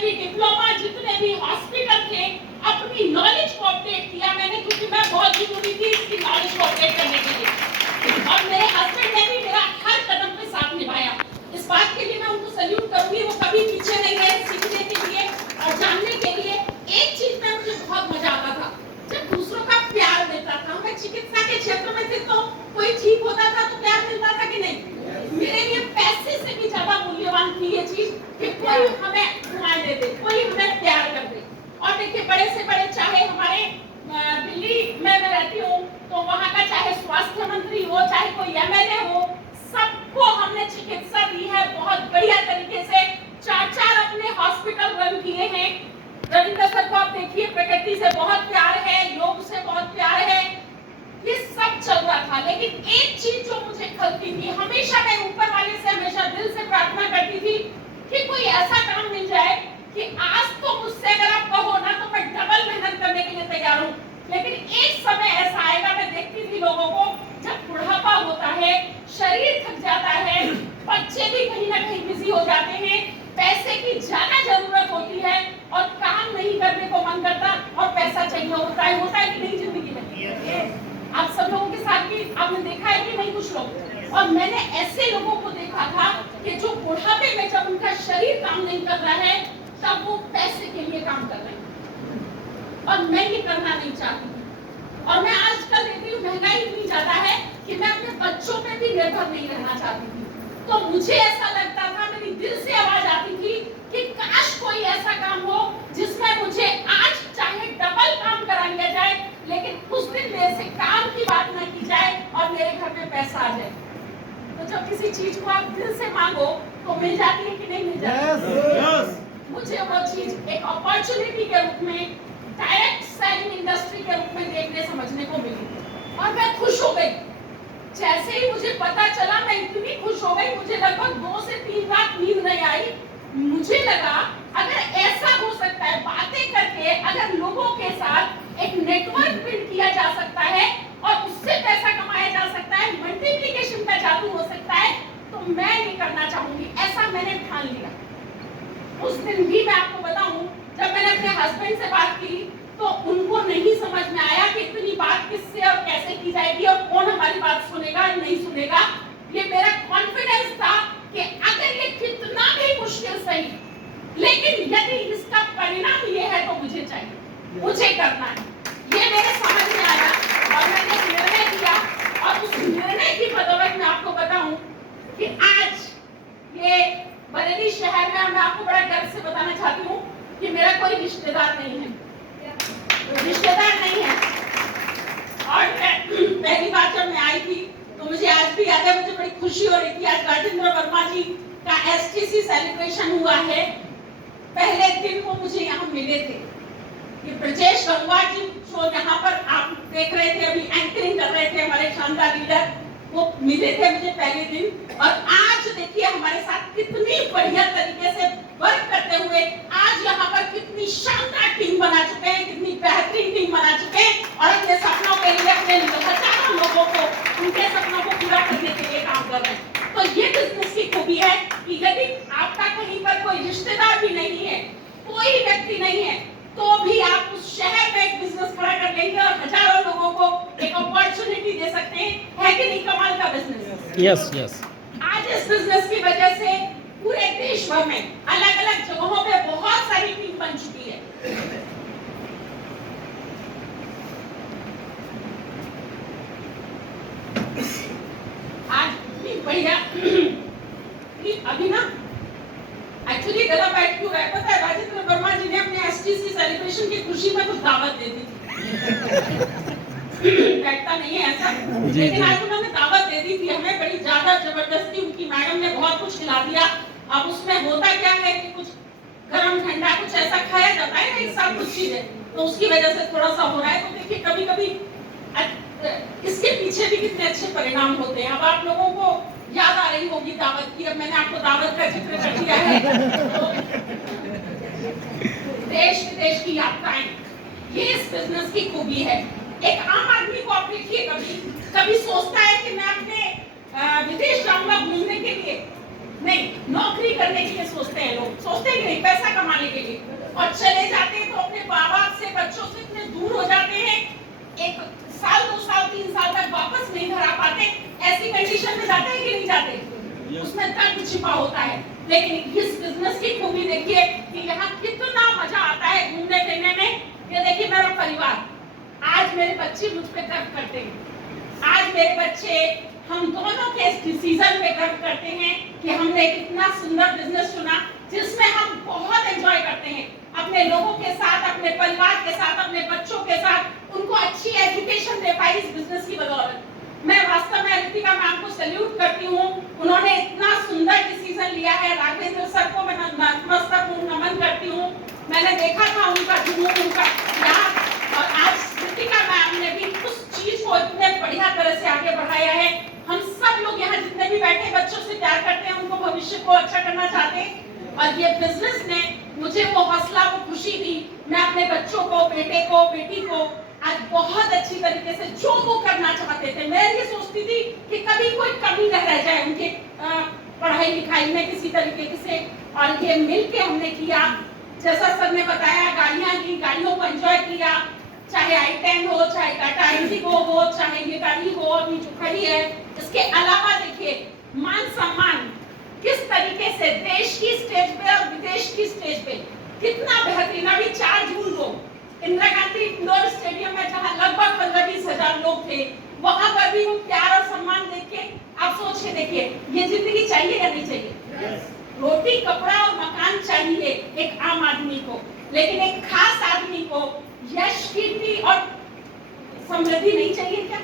भी डिप्लोमा, जितने भी हॉस्पिटल थे, अपनी नॉलेज को अपडेट किया मैंने, क्योंकि मैं बहुत जरूरी थी इसकी नॉलेज को अपडेट करने के लिए। और मेरे हस्बैंड ने भी मेरा हर कदम पे साथ निभाया। इस बात के लिए मैं उनको सल्यूट करूंगी, वो कभी पीछे नहीं गए सीखने के लिए और जानने के लिए। एक चीज में मुझे बहुत मजा आता था, जब दूसरों का प्यार मिलता था। मैं चिकित्सा के क्षेत्र में थी, तो कोई ठीक होता था तो प्यार मिलता था कि नहीं? मेरे लिए पैसे से भी ज्यादा मूल्यवान थी ये चीज कि कोई हमें दुआएं दे दे, कोई हमें प्यार कर दे। और देखिए, बड़े से बड़े, चाहे हमारे दिल्ली में मैं रहती हूँ, तो वहाँ का चाहे स्वास्थ्य मंत्री हो, चाहे कोई एमएलए हो, सबको हमने चिकित्सा दी है बहुत बढ़िया तरीके से। 4-4 अपने हॉस्पिटल रन किए हैं। रविंद्र सर को आप देखिए, प्रकृति से बहुत प्यार है, योग से बहुत प्यार है, ये सब चल रहा था। लेकिन एक चीज जो मुझे खलती थी, हमेशा मैं ऊपर वाले से हमेशा दिल से प्रार्थना करती थी कि कोई ऐसा काम मिल जाए कि आज तो मुझसे अगर आप कहो ना, तो मैं डबल मेहनत करने के लिए तैयार हूँ। लेकिन एक समय ऐसा आएगा, मैं देखती थी लोगों को, जब बुढ़ापा होता है, शरीर थक जाता है, बच्चे भी कहीं ना कहीं बिजी हो जाते हैं, पैसे की ज्यादा जरूरत होती है और काम नहीं करने को मन करता और पैसा चाहिए होता है कि नहीं जिंदगी में? आप सब लोगों के साथ भी आपने देखा है कि नहीं? कुछ लोग, और मैंने ऐसे लोगों को देखा था कि जो बुढ़ापे में जब उनका शरीर काम नहीं कर रहा है, तब वो पैसे के लिए काम कर रहे हैं। और मैं ये करना नहीं चाहती। और मैं आजकल देखती हूँ, महंगाई इतनी ज्यादा है कि मैं अपने बच्चों पे भी निर्भर नहीं रहना चाहती थी। तो मुझे ऐसा लगता था, मेरी दिल से आवाज आती थी कि काश कोई ऐसा काम हो जिसमें मुझे आज चाहे डबल काम करा लिया जाए, लेकिन उस दिन मेरे से काम की बात न की जाए और मेरे घर में पैसा आ जाए। तो जब किसी चीज को आप दिल से मांगो तो मिल जाती है कि नहीं मिल जाती? मुझे वो चीज एक अपॉर्चुनिटी के रूप में, डायरेक्ट सेलिंग इंडस्ट्री के रूप में देखने समझने को मिली और मैं खुश हो गई। जैसे ही मुझे पता चला, मैं इतनी खुश हो गई, मुझे लगभग 2 से 3 रात नींद नहीं आई। मुझे लगा अगर ऐसा हो सकता है, बातें करके अगर लोगों के साथ एक नेटवर्क बिल्ड किया जा सकता है और उससे पैसा कमाया जा सकता है, मल्टीप्लिकेशन का जादू हो सकता है, तो मैं ये करना चाहूंगी। ऐसा मैंने ठान लिया। उस दिन भी मैं आपको बताऊं, जब मैंने अपने हस्बैंड से बात की तो उनको नहीं समझ में आया कि इतनी बात किससे और कैसे की जाएगी और कौन हमारी बात सुनेगा या नहीं सुनेगा। ये मेरा कॉन्फिडेंस था कि अगर ये कितना भी मुश्किल सही, लेकिन यदि इसका परिणाम ये है तो मुझे चाहिए, मुझे करना है। ये मेरे समझ में आया और मैंने निर्णय किया। और उस निर्णय की बदौलत मैं आपको बताऊं कि आज ये बरेली शहर में, मैं आपको बड़ा गर्व से बताना चाहती हूँ कि मेरा कोई रिश्तेदार नहीं है, रिश्तेदार नहीं है। और पहली बार जब मैं आई थी तो मुझे आज भी याद है, मुझे बड़ी खुशी हो रही थी। आज राजेंद्र वर्मा जी का एसटीसी सेलिब्रेशन हुआ है। पहले दिन वो मुझे यहाँ मिले थे कि ब्रजेश गंगवार जी, जो यहाँ पर आप देख रहे थे अभी एंकरिंग कर रहे थे, हमारे शानदार लीडर, वो मिले थे मुझे पहले दिन। और आज देखिए हमारे साथ कितनी बढ़िया तरीके से वर्क करते हुए आज यहाँ पर कितनी शानदार टीम बना चुके हैं, कितनी बेहतरीन टीम बना चुके हैं और अपने सपनों के लिए, अपने हजारों लोगों को उनके सपनों को पूरा करने के लिए काम कर रहे हैं। तो ये बिजनेस की खूबी है कि यदि आपका कहीं पर कोई रिश्तेदार भी नहीं है, कोई व्यक्ति नहीं है, तो भी आप उस शहर में एक बिजनेस खड़ा कर लेंगे और हजारों लोगों को एक अपॉर्चुनिटी दे सकते हैं। है कि नहीं कमाल का बिजनेस? Yes yes. आज इस बिजनेस की वजह से पूरे देश भर में अलग अलग जगहों पे बहुत सारी टीम बन चुकी है। आज इतनी बढ़िया अभी ना एक्चुअली गला बैठ क्यों रहा है पता है? राजेंद्र वर्मा जी ने अपने एसटीसी सेलिब्रेशन की खुशी में कुछ दावत दे दी थी। बैठता नहीं है ऐसा, लेकिन आज उन्होंने दावत दे दी थी हमें, बड़ी ज्यादा जबरदस्ती। उनकी मैडम ने बहुत कुछ खिला दिया। अब उसमें होता क्या है कि कुछ गरम ठंडा कुछ ऐसा खाया जाता है ना, सब कुछ चीजें, तो उसकी वजह से थोड़ा सा हो रहा है। तो देखिए कभी कभी इसके पीछे भी कितने अच्छे परिणाम होते हैं। अब आप लोगों को याद आ रही होगी दावत की, अब मैंने आपको दावत का जिक्र कर दिया है। तो देश विदेश की यात्राएं, ये इस बिजनेस की खूबी है। एक आम आदमी को आप देखिए, कभी सोचता है कि मैं अपने विदेश जाऊंगा घूमने के लिए, नहीं, नौकरी करने के लिए सोचते हैं लोग। सोचते ही नहीं पैसा कमाने के लिए, और चले जाते हैं तो अपने माँ बाप से, बच्चों से इतने दूर हो जाते हैं, 1 साल 2 साल 3 साल तक वापस नहीं घर आ पाते। ऐसी कंडीशन में जाते हैं कि नहीं जाते? उसमें दर्द छिपा होता है। लेकिन इस बिजनेस की खूबी देखिए कि यहाँ कितना मजा आता है घूमने फिरने में। ये देखिए मेरा परिवार, आज मेरे बच्चे मुझ पे गर्व करते हैं। आज मेरे बच्चे हम दोनों के इस डिसीजन पे गर्व करते हैं कि हमने कितना सुंदर बिजनेस चुना जिसमें हम बहुत एंजॉय करते हैं अपने लोगों के साथ, अपने परिवार के साथ, अपने बच्चों के साथ। उनको अच्छी एजुकेशन दे पाई इस बिजनेस की बदौलत। मैं वास्तव में रितिका मैम को सैल्यूट करती हूँ, उन्होंने इतना सुंदर डिसीजन लिया है। राघवेंद्र सर को मैं नतमस्तक नमन करती हूँ। मैंने देखा था उनका जुनून, उनका याद, और आज रितिका मैम ने भी उस चीज को इतने बढ़िया तरह से आगे बढ़ाया है। हम सब लोग यहाँ जितने भी बैठे बच्चों से प्यार करते हैं, उनको भविष्य को अच्छा करना चाहते हैं, और ये बिजनेस ने मुझे वो हौसला, वो खुशी दी। मैं अपने बच्चों को, बेटे को, बेटी को आज बहुत अच्छी तरीके से जो वो करना चाहते थे, मैं ये सोचती थी कि कभी कोई कमी न रह जाए उनके पढ़ाई लिखाई में किसी तरीके से, और ये मिलके हमने किया। जैसा सर ने बताया, गाड़ियां ली, गाड़ियों को एंजॉय किया, चाहे i10 हो, चाहे टाटा इंडिगो हो, चाहे ये गाड़ी हो अभी जो खड़ी है। इसके अलावा देखिए मान सम्मान किस तरीके से देश की स्टेज पे और विदेश की स्टेज पे कितना बेहतरीन। अभी 4 जून को इंदिरा गांधी इंडोर स्टेडियम में जहां लगभग 15-20 हजार लोग थे, वहां पर भी वो प्यार और सम्मान देख के आप सोच के देखिए, ये जिंदगी चाहिए या नहीं चाहिए? रोटी, कपड़ा और मकान चाहिए एक आम आदमी को, लेकिन एक खास आदमी को यश, कीर्ति और समृद्धि नहीं चाहिए क्या?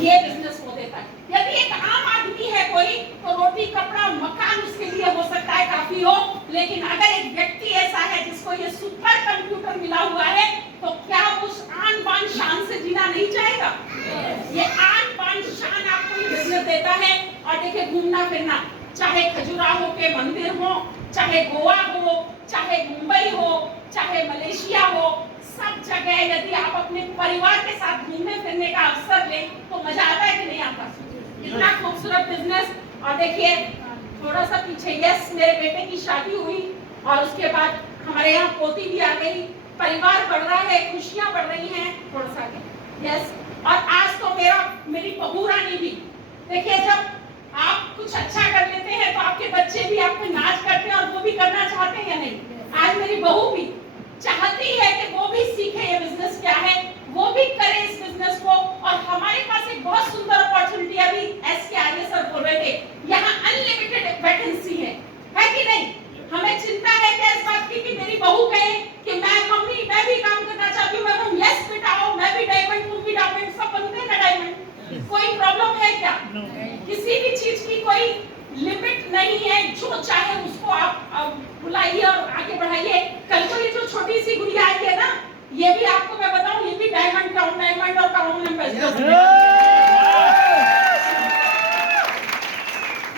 ये बिजनेस वो देता है। यदि एक आम आदमी है कोई, तो रोटी, कपड़ा, मकान उसके लिए हो सकता है काफी हो, लेकिन अगर एक व्यक्ति ऐसा है जिसको ये सुपर कंप्यूटर मिला हुआ है, तो क्या उस आन बान शान से जीना नहीं चाहेगा? ये आन बान शान आपको ये बिजनेस देता है। और देखिए घूमना फिरना, चाहे खजुराहो के मंदिर हो, चाहे गोवा हो, चाहे मुंबई हो, चाहे मलेशिया हो, सब जगह यदि आप अपने परिवार के साथ घूमने फिरने का अवसर लें तो मजा आता है कि नहीं आता? इतना खूबसूरत बिजनेस। और देखिए थोड़ा सा पीछे, यस मेरे बेटे की शादी हुई और उसके बाद हमारे यहाँ पोती भी आ गई, परिवार बढ़ रहा है, खुशियां बढ़ रही हैं। थोड़ा सा यस, और आज तो मेरी बहू रानी भी, देखिए जब आप कुछ अच्छा कर लेते हैं तो आपके बच्चे भी आप पे नाच करते हैं और वो भी करना चाहते हैं या नहीं? आज मेरी बहू भी चाहती है कि वो भी सीखे ये बिजनेस क्या है, वो भी करे इस बिजनेस को। और हमारे पास एक बहुत सुंदर अपॉर्चुनिटी, अभी SK सर बोल रहे थे, यहाँ अनलिमिटेड वैकेंसी है कि नहीं? हमें चिंता है क्या इस बात की कि मेरी बहू कहे कि मम्मी मैं भी काम करना चाहती हूँ? मैं यस बेटा आओ, मैं भी डायमंड, तुम भी डायमंड, सब बनते हैं ना डायमंड। कोई प्रॉब्लम है क्या? किसी भी चीज की कोई लिमिट नहीं है, जो चाहे उसको आप बुलाइए और आगे बढ़ाइए। कल को ये जो छोटी सी गुड़िया आई है ना, ये भी आपको मैं बताऊं, ये भी डायमंड और क्राउन एम्बेसडर है।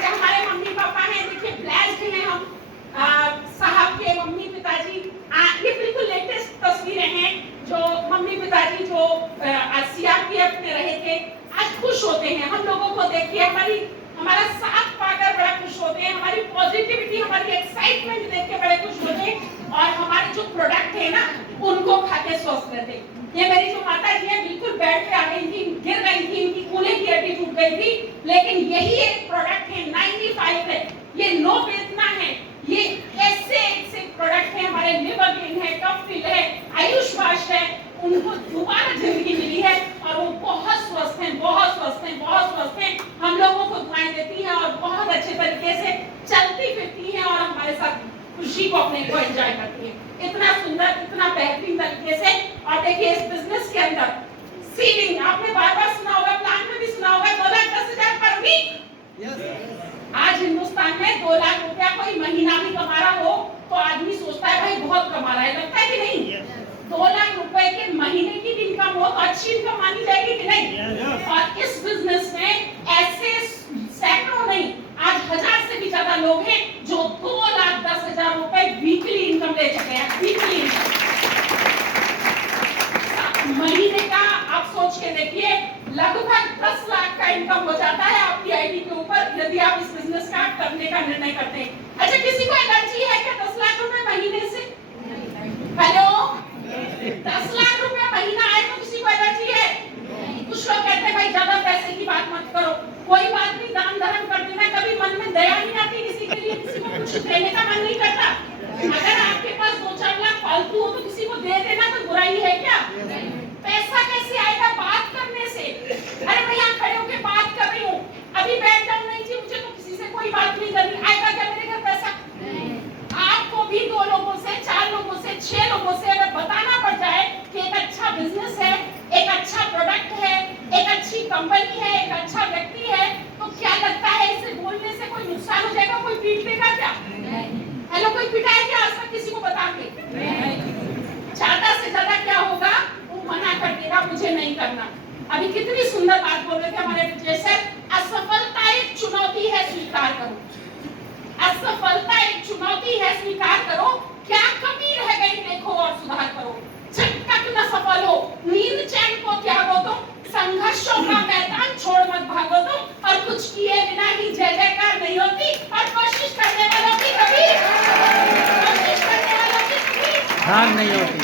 ये हमारे मम्मी पापा हैं, देखिए ब्लेस्ड हैं हम, साहब के मम्मी पिताजी। ये बिल्कुल लेटेस्ट तस्वीरें हैं जो मम्मी पिताजी जो CRPF में रहे थे, आज खुश होते हैं हम लोगों को देख के, हमारा साथ पाकर बड़ा खुश होते हैं, हमारी पॉजिटिविटी, हमारी एक्साइटमेंट देख के बड़े खुश होते हैं, और हमारे जो प्रोडक्ट है ना उनको खा के स्वस्थ रहते हैं। ये मेरी जो माता जी है बिल्कुल बेड पे आ गई थी, गिर गई थी, इनकी कूल्हे की हड्डी टूट गई थी, लेकिन यही एक प्रोडक्ट है 95 है, ये नो बेतना है, ये ऐसे प्रोडक्ट है, हमारे लिवर गेन है, कफ फिल है, आयुष वाश है, उनको दोबारा जिंदगी मिली है और वो बहुत स्वस्थ हैं, बहुत स्वस्थ हैं, बहुत स्वस्थ हैं। हम लोगों को दुआएं देती हैं और बहुत अच्छे तरीके से चलती फिरती हैं और हमारे साथ खुशी को अपने को एंजॉय करती हैं, इतना सुंदर, इतना बेहतरीन तरीके से। और देखिए इस बिजनेस के अंदर सीलिंग आपने बार-बार सुना होगा, प्लान में भी सुना होगा, 2,10,000 पर वीक। आज हिंदुस्तान में 2 लाख रुपया कोई महीना भी कमा रहा हो तो आदमी सोचता है भाई बहुत कमा रहा है, लगता है कि नहीं? 2 लाख रुपए के महीने की इनकम हो तो अच्छी इनकम मानी जाएगी कि नहीं? और इस बिजनेस में ऐसे सैकड़ों नहीं, आज 1000 से भी ज्यादा लोग हैं जो 2,10,000 रुपए वीकली इनकम ले चुके हैं, वीकली महीने का। आप सोच के देखिए लगभग 10 लाख का इनकम हो जाता है आपकी आईडी के ऊपर यदि आप इस बिजनेस का करने का निर्णय करते हैं। अच्छा, किसी को एलर्जी है क्या 10 लाख रुपए महीने से? हेलो, 10 लाख रुपए महीना आए तो किसी को एलर्जी है? कुछ लोग कहते हैं भाई ज्यादा पैसे की बात मत करो, कोई बात नहीं, दान धर्म कर देना। कभी मन में दया नहीं आती किसी के लिए, किसी को कुछ देने का मन नहीं करता? अगर आपके पास 2-4 लाख फालतू हो तो किसी को दे देना, तो बुराई है क्या? पैसा कैसे आएगा? बात करने से। अरे मैं यहाँ खड़े होकर बात कर रही हूँ, अभी बैठ जाऊँ नहीं जी मुझे तो किसी से कोई बात नहीं करनी, आएगा क्या मेरे घर पैसा? आपको भी 2 लोगों से, 4 लोगों से, 6 लोगों से अगर बताना पड़ जाए कि एक अच्छा बिजनेस है, एक अच्छा प्रोडक्ट है, एक अच्छी कंपनी है, एक अच्छा व्यक्ति है, तो क्या लगता है इसे बोलने से कोई नुकसान हो जाएगा? कोई पीट देगा क्या? हेलो, कोई पिटाई क्या आज तक किसी को बता के? ज्यादा से ज्यादा क्या होगा, वो मना कर देगा, मुझे नहीं करना। अभी कितनी सुंदर बात बोल रहे थे हमारे विजय सर, असफलता एक चुनौती है, स्वीकार करो। असफलता एक चुनौती है, स्वीकार करो। क्या कमी रह गई देखो और सुधार करो। जब तक न सफल हो, नींद चैन को त्यागो तुम, संघर्षों का मैदान छोड़ मत भागो तुम, और कुछ किए बिना ही जय जयकार नहीं होती, और कोशिश करने वालों की कभी हार नहीं होती।